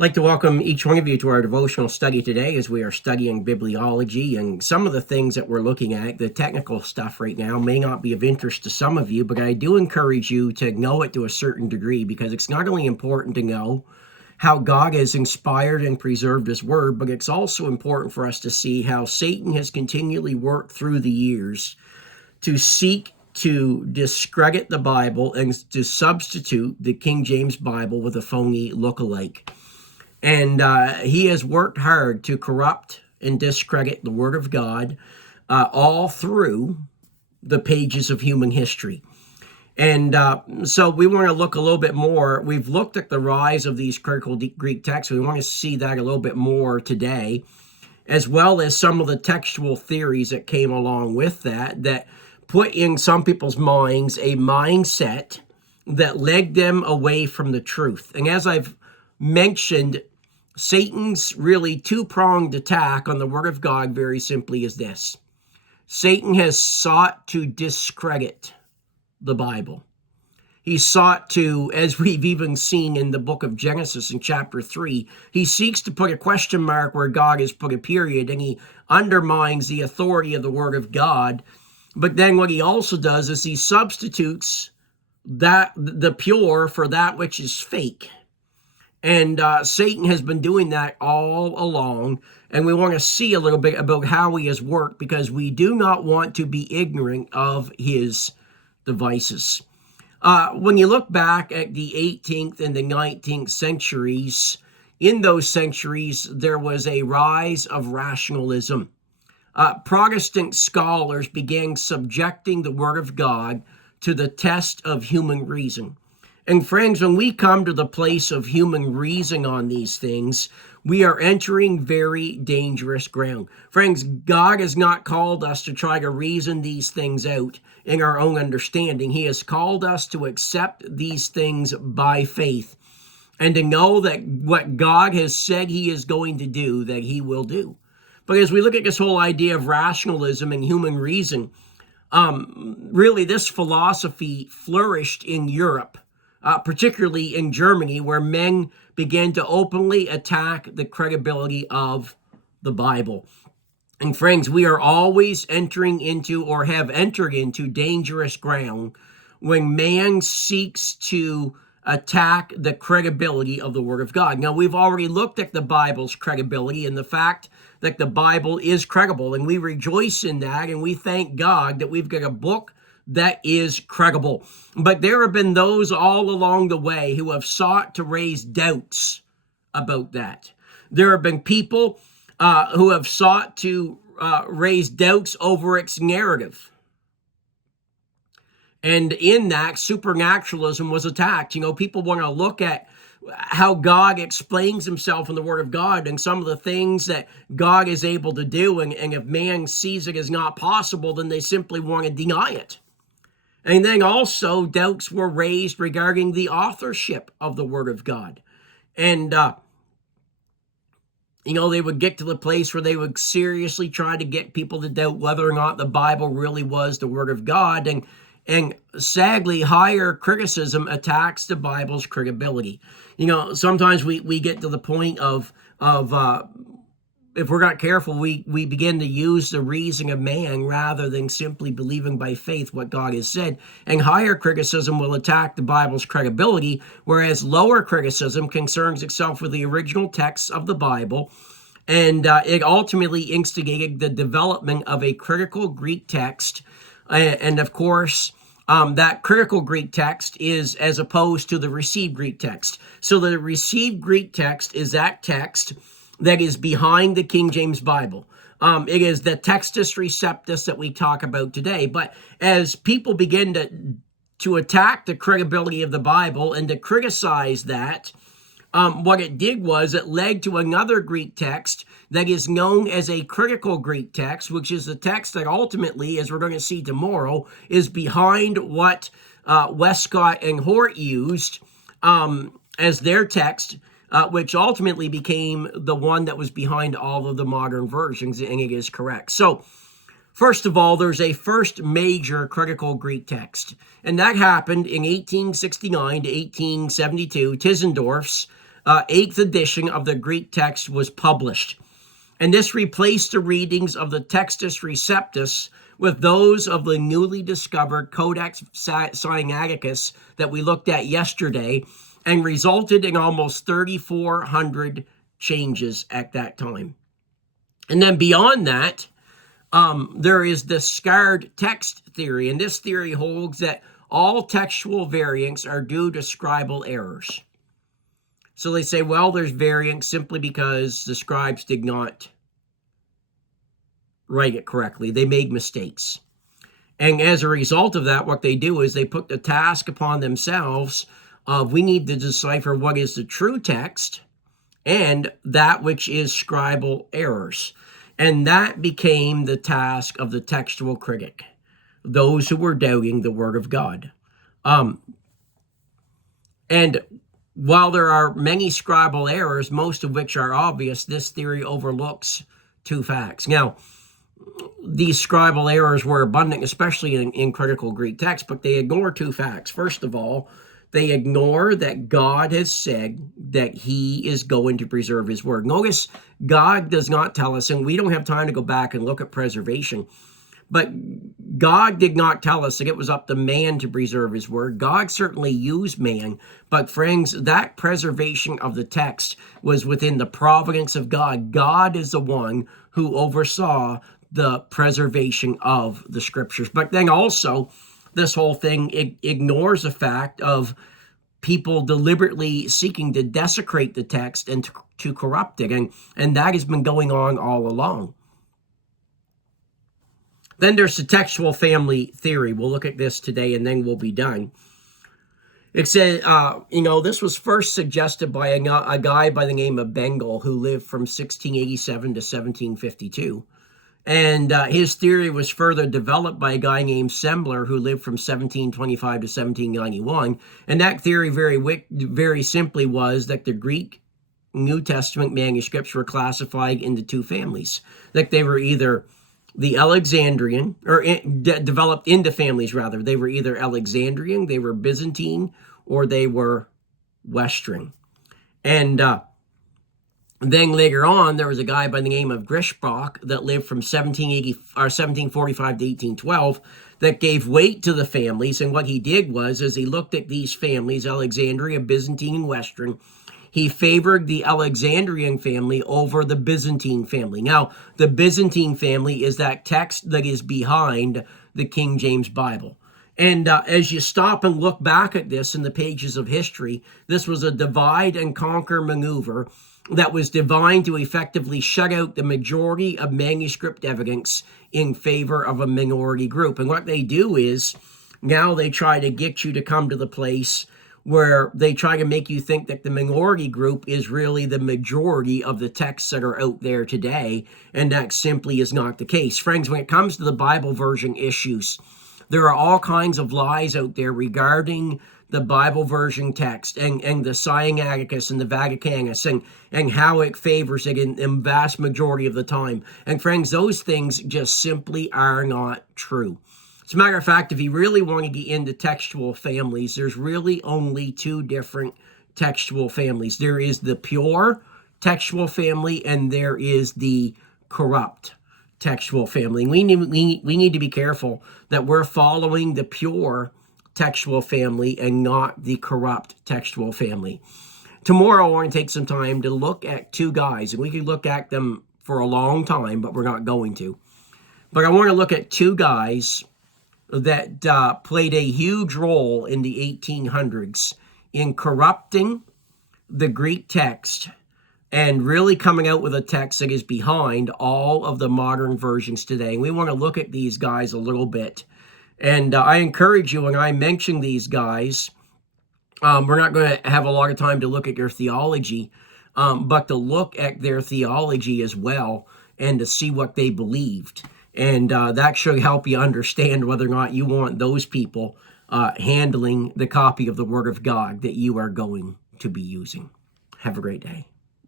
I'd like to welcome each one of you to our devotional study today as we are studying bibliology, and some of the things that we're looking at, the technical stuff right now, may not be of interest to some of you, but I do encourage you to know it to a certain degree, because it's not only important to know how God has inspired and preserved his word, but it's also important for us to see how Satan has continually worked through the years to seek to discredit the Bible and to substitute the King James Bible with a phony look-alike. And he has worked hard to corrupt and discredit the Word of God all through the pages of human history. And so we want to look a little bit more. We've looked at the rise of these critical Greek texts. We want to see that a little bit more today, as well as some of the textual theories that came along with that put in some people's minds a mindset that led them away from the truth. And as I've mentioned, Satan's really two-pronged attack on the Word of God very simply is this. Satan has sought to discredit the Bible. He sought to, as we've even seen in the book of Genesis in chapter 3, he seeks to put a question mark where God has put a period, and he undermines the authority of the Word of God. But then what he also does is he substitutes the pure for that which is fake. And Satan has been doing that all along, and we want to see a little bit about how he has worked, because we do not want to be ignorant of his devices. When you look back at the 18th and the 19th centuries, in those centuries, there was a rise of rationalism. Protestant scholars began subjecting the Word of God to the test of human reason. And friends, when we come to the place of human reason on these things, we are entering very dangerous ground. Friends, God has not called us to try to reason these things out in our own understanding. He has called us to accept these things by faith and to know that what God has said he is going to do, that he will do. But as we look at this whole idea of rationalism and human reason, really this philosophy flourished in Europe. Particularly in Germany, where men began to openly attack the credibility of the Bible. And friends, we are always entering into, or have entered into, dangerous ground when man seeks to attack the credibility of the Word of God. Now, we've already looked at the Bible's credibility and the fact that the Bible is credible, and we rejoice in that, and we thank God that we've got a book that is credible. But there have been those all along the way who have sought to raise doubts about that. There have been people who have sought to raise doubts over its narrative. And in that, supernaturalism was attacked. You know, people want to look at how God explains himself in the Word of God and some of the things that God is able to do. And if man sees it as not possible, then they simply want to deny it. And then also doubts were raised regarding the authorship of the Word of God. And, they would get to the place where they would seriously try to get people to doubt whether or not the Bible really was the Word of God. And sadly, higher criticism attacks the Bible's credibility. Sometimes we get to the point of if we're not careful, we begin to use the reason of man rather than simply believing by faith what God has said. And higher criticism will attack the Bible's credibility, whereas lower criticism concerns itself with the original texts of the Bible. And it ultimately instigated the development of a critical Greek text. And of course, that critical Greek text is as opposed to the received Greek text. So the received Greek text is that text that is behind the King James Bible. It is the Textus Receptus that we talk about today. But as people begin to attack the credibility of the Bible and to criticize that, what it did was it led to another Greek text that is known as a critical Greek text, which is the text that ultimately, as we're going to see tomorrow, is behind what Westcott and Hort used as their text, which ultimately became the one that was behind all of the modern versions, and it is correct. So, first of all, there's a first major critical Greek text, and that happened in 1869 to 1872. Tischendorf's 8th edition of the Greek text was published. And this replaced the readings of the Textus Receptus with those of the newly discovered Codex Sinaiticus that we looked at yesterday, and resulted in almost 3,400 changes at that time. And then beyond that, there is the scarred text theory, and this theory holds that all textual variants are due to scribal errors. So they say, well, there's variants simply because the scribes did not write it correctly. They made mistakes. And as a result of that, what they do is they put the task upon themselves of, we need to decipher what is the true text and that which is scribal errors. And that became the task of the textual critic, those who were doubting the Word of God. And while there are many scribal errors, most of which are obvious, this theory overlooks two facts. Now, these scribal errors were abundant, especially in critical Greek text, but they ignore two facts. First of all, they ignore that God has said that he is going to preserve his word. Notice, God does not tell us, and we don't have time to go back and look at preservation, but God did not tell us that it was up to man to preserve his word. God certainly used man, but friends, that preservation of the text was within the providence of God. God is the one who oversaw the preservation of the scriptures. But then also, this whole thing ignores the fact of people deliberately seeking to desecrate the text and to corrupt it. And that has been going on all along. Then there's the textual family theory. We'll look at this today and then we'll be done. It said, this was first suggested by a guy by the name of Bengel, who lived from 1687 to 1752. And his theory was further developed by a guy named Semler, who lived from 1725 to 1791. And that theory very simply was that the Greek New Testament manuscripts were classified into two families. That they were either the Alexandrian, or developed into families, rather. They were either Alexandrian, they were Byzantine, or they were Western. And then later on, there was a guy by the name of Griesbach that lived from 1745 to 1812 that gave weight to the families. And what he did was, as he looked at these families, Alexandria, Byzantine, and Western, he favored the Alexandrian family over the Byzantine family. Now, the Byzantine family is that text that is behind the King James Bible. And as you stop and look back at this in the pages of history, this was a divide and conquer maneuver that was designed to effectively shut out the majority of manuscript evidence in favor of a minority group. And what they do is, now they try to get you to come to the place where they try to make you think that the minority group is really the majority of the texts that are out there today, and that simply is not the case. Friends, when it comes to the Bible version issues, there are all kinds of lies out there regarding the Bible version text and the Sinaiticus and the Vaticanus and how it favors it in vast majority of the time. And friends, those things just simply are not true. As a matter of fact, if you really want to get into textual families, there's really only two different textual families. There is the pure textual family and there is the corrupt textual family. We need to be careful that we're following the pure textual family and not the corrupt textual family. Tomorrow, I want to take some time to look at two guys, and we could look at them for a long time, but we're not going to. But I want to look at two guys that played a huge role in the 1800s in corrupting the Greek text and really coming out with a text that is behind all of the modern versions today. And we want to look at these guys a little bit. And I encourage you, when I mention these guys, we're not going to have a lot of time to look at their theology, but to look at their theology as well and to see what they believed. And that should help you understand whether or not you want those people handling the copy of the Word of God that you are going to be using. Have a great day.